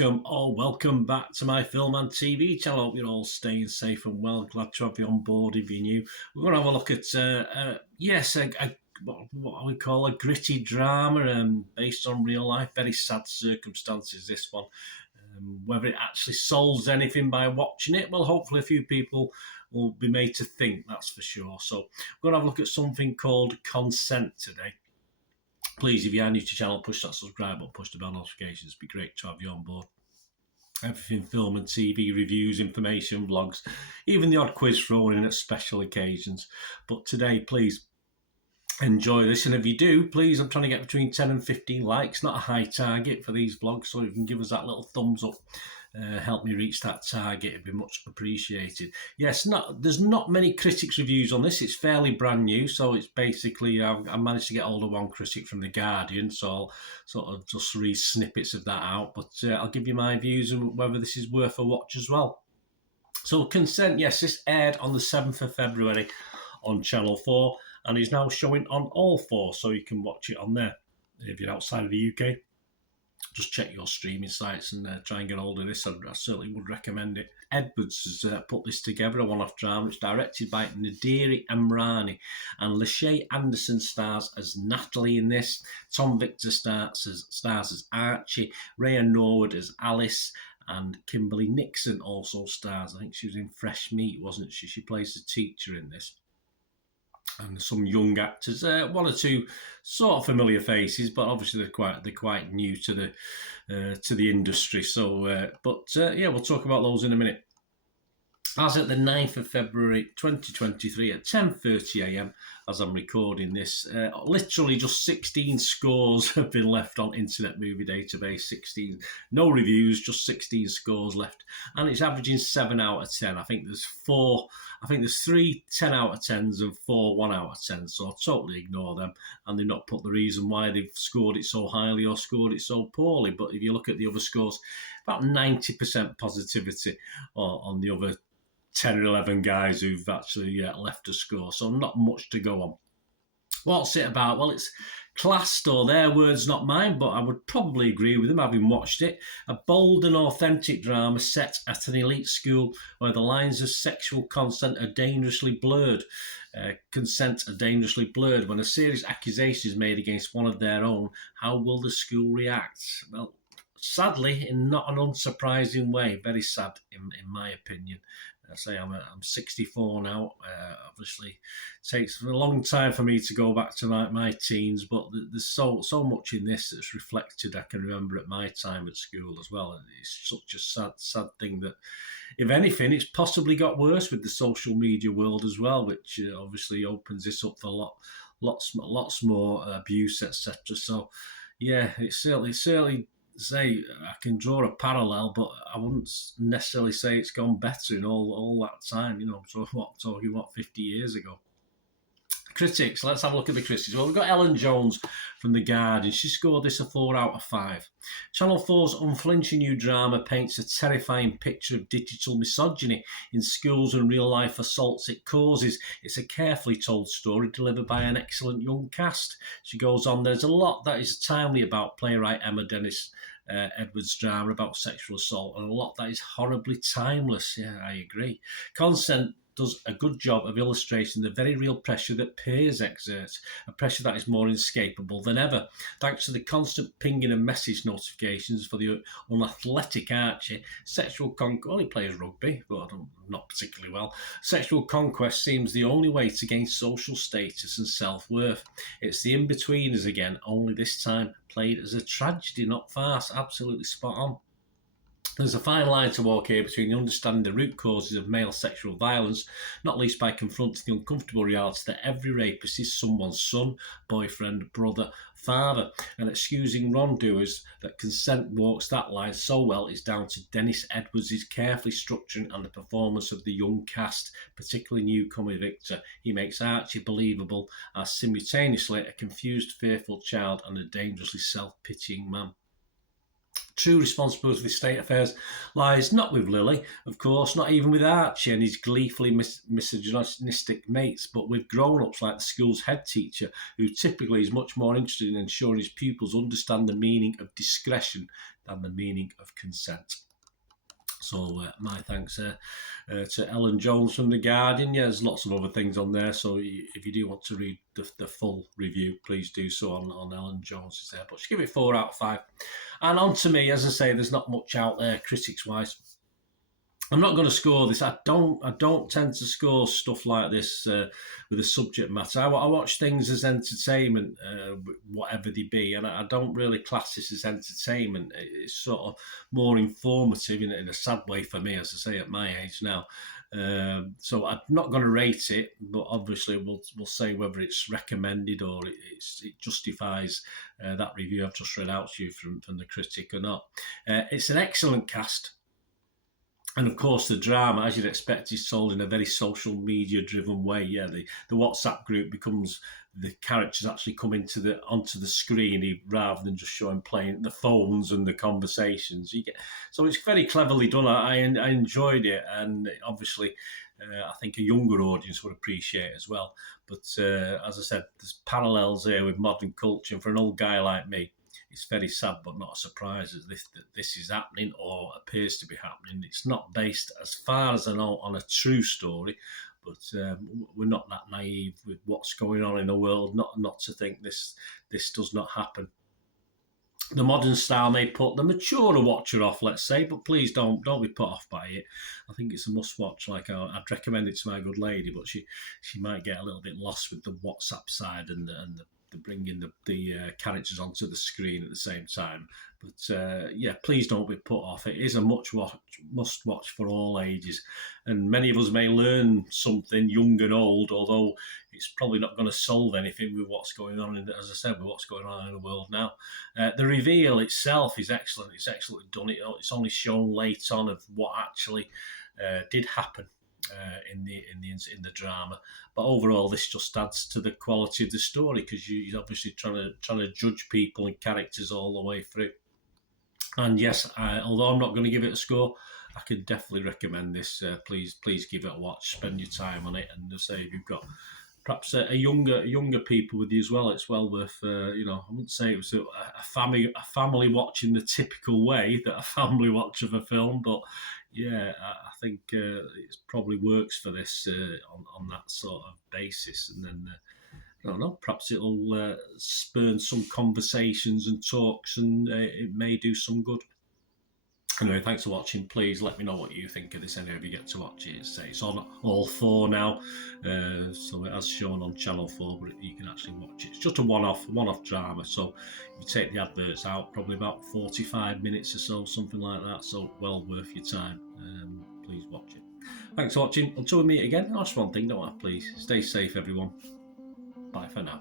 welcome back to my film and TV channel. Hope you're all staying safe and well. Glad to have you on board if you're new. We're going to have a look at, what we call a gritty drama based on real life, very sad circumstances, this one. Whether it actually solves anything by watching it, well, hopefully a few people will be made to think, that's for sure. So we're going to have a look at something called Consent today. Please, if you are new to the channel, push that subscribe button, push the bell notifications. It'd be great to have you on board. Everything film and TV, reviews, information, vlogs, even the odd quiz thrown in at special occasions. But today, please enjoy this. And if you do, please, I'm trying to get between 10 and 15 likes. Not a high target for these vlogs, so if you can give us that little thumbs up, help me reach that target, it'd be much appreciated. Yes, there's not many critics reviews on this. It's fairly brand new, so it's basically I managed to get hold of one critic from The Guardian, so I'll sort of just read snippets of that out, but I'll give you my views and whether this is worth a watch as well. So Consent, yes, this aired on the 7th of February on Channel 4 and is now showing on ALL4, so you can watch it on there. If you're outside of the UK, just check your streaming sites and try and get hold of this. I certainly would recommend it. Edwards has put this together, a one-off drama. It's directed by Nadiri Amrani, and Lachey Anderson stars as Natalie in this. Tom Victor stars as Archie. Rhea Norwood as Alice, and Kimberly Nixon also stars. I think she was in Fresh Meat, wasn't she? She plays the teacher in this. And some young actors, one or two sort of familiar faces, but obviously they're quite new to the industry. So, yeah, we'll talk about those in a minute. As at the 9th of February 2023 at 10:30 AM, as I'm recording this, literally just 16 scores have been left on Internet Movie Database. 16, no reviews, just 16 scores left, and it's averaging 7 out of 10. I think there's 3 10 out of 10s and 4 1 out of 10. So I'll totally ignore them, and they've not put the reason why they've scored it so highly or scored it so poorly. But if you look at the other scores, about 90% positivity on the other 10 or 11 guys who've actually left a score, so not much to go on. What's it about? Well, it's classed, or their words, not mine, but I would probably agree with them having watched it. A bold and authentic drama set at an elite school where the lines of sexual consent are dangerously blurred. Consent are dangerously blurred. When a serious accusation is made against one of their own, how will the school react? Well, sadly, in not an unsurprising way, very sad in my opinion. I say I'm 64 now. Obviously, it takes a long time for me to go back to my teens, but there's so much in this that's reflected. I can remember at my time at school as well. And it's such a sad thing that, if anything, it's possibly got worse with the social media world as well, which obviously opens this up for lots more abuse, etc. So, yeah, it's certainly say I can draw a parallel, but I wouldn't necessarily say it's gone better in all that time. So talking 50 years ago. Critics, let's have a look at the critics. Well, we've got Ellen Jones from The Guardian. She scored this a 4 out of 5. Channel 4's unflinching new drama paints a terrifying picture of digital misogyny in schools and real-life assaults it causes. It's a carefully told story delivered by an excellent young cast. She goes on, there's a lot that is timely about playwright Emma Dennis Edwards' drama about sexual assault, and a lot that is horribly timeless. Yeah, I agree. Consent does a good job of illustrating the very real pressure that peers exert, a pressure that is more inescapable than ever. Thanks to the constant pinging of message notifications for the unathletic Archie, he plays rugby, but not particularly well. Sexual conquest seems the only way to gain social status and self-worth. It's the in-betweeners again, only this time played as a tragedy, not farce. Absolutely spot on. There's a fine line to walk here between understanding the root causes of male sexual violence, not least by confronting the uncomfortable reality that every rapist is someone's son, boyfriend, brother, father, and excusing wrongdoers. That Consent walks that line so well is down to Dennis Edwards' carefully structuring and the performance of the young cast, particularly newcomer Victor. He makes Archie believable as simultaneously a confused, fearful child and a dangerously self-pitying man. True responsibility for state affairs lies not with Lily, of course, not even with Archie and his gleefully misogynistic mates, but with grown-ups like the school's head teacher, who typically is much more interested in ensuring his pupils understand the meaning of discretion than the meaning of consent. So my thanks to Ellen Jones from The Guardian. Yeah, there's lots of other things on there, so if you do want to read the full review, please do so on Ellen Jones' there. But just give it 4 out of 5. And on to me, as I say, there's not much out there critics-wise. I'm not going to score this. I don't tend to score stuff like this with a subject matter. I watch things as entertainment, whatever they be, and I don't really class this as entertainment. It's sort of more informative in a sad way for me, as I say, at my age now. So I'm not going to rate it, but obviously we'll say whether it's recommended or it justifies that review I've just read out to you from the critic or not. It's an excellent cast. And of course, the drama, as you'd expect, is told in a very social media-driven way. Yeah, the WhatsApp group becomes the characters actually come onto the screen rather than just showing playing the phones and the conversations. So it's very cleverly done. I enjoyed it, and obviously, I think a younger audience would appreciate it as well. But as I said, there's parallels here with modern culture, and for an old guy like me, it's very sad, but not a surprise that this is happening or appears to be happening. It's not based, as far as I know, on a true story, but we're not that naive with what's going on in the world, not to think this does not happen. The modern style may put the maturer watcher off, let's say, but please don't be put off by it. I think it's a must-watch. Like I'd recommend it to my good lady, but she might get a little bit lost with the WhatsApp side and the bringing the characters onto the screen at the same time. But yeah, please don't be put off. It is a must watch for all ages, and many of us may learn something, young and old, although it's probably not going to solve anything with what's going on, as I said, with what's going on in the world now. The reveal itself is excellent. It's excellently done. It's only shown late on of what actually did happen in the drama, but overall this just adds to the quality of the story, because you're obviously trying to judge people and characters all the way through. And yes, although I'm not going to give it a score, I can definitely recommend this. Please give it a watch, spend your time on it, and to say if you've got perhaps a younger people with you as well, it's well worth. I wouldn't say it was a family watch in the typical way that a family watch of a film, but yeah, I think it probably works for this on that sort of basis. And then I don't know, perhaps it'll spurn some conversations and talks, and it may do some good. Anyway, thanks for watching. Please let me know what you think of this anyway if you get to watch it. It's on all 4 now, so it has shown on Channel 4, but you can actually watch it. It's just a one-off drama, so if you take the adverts out, probably about 45 minutes or so, something like that, so well worth your time. Please watch it. Thanks for watching. Until we meet again, last one thing, don't I? Please stay safe, everyone. Bye for now.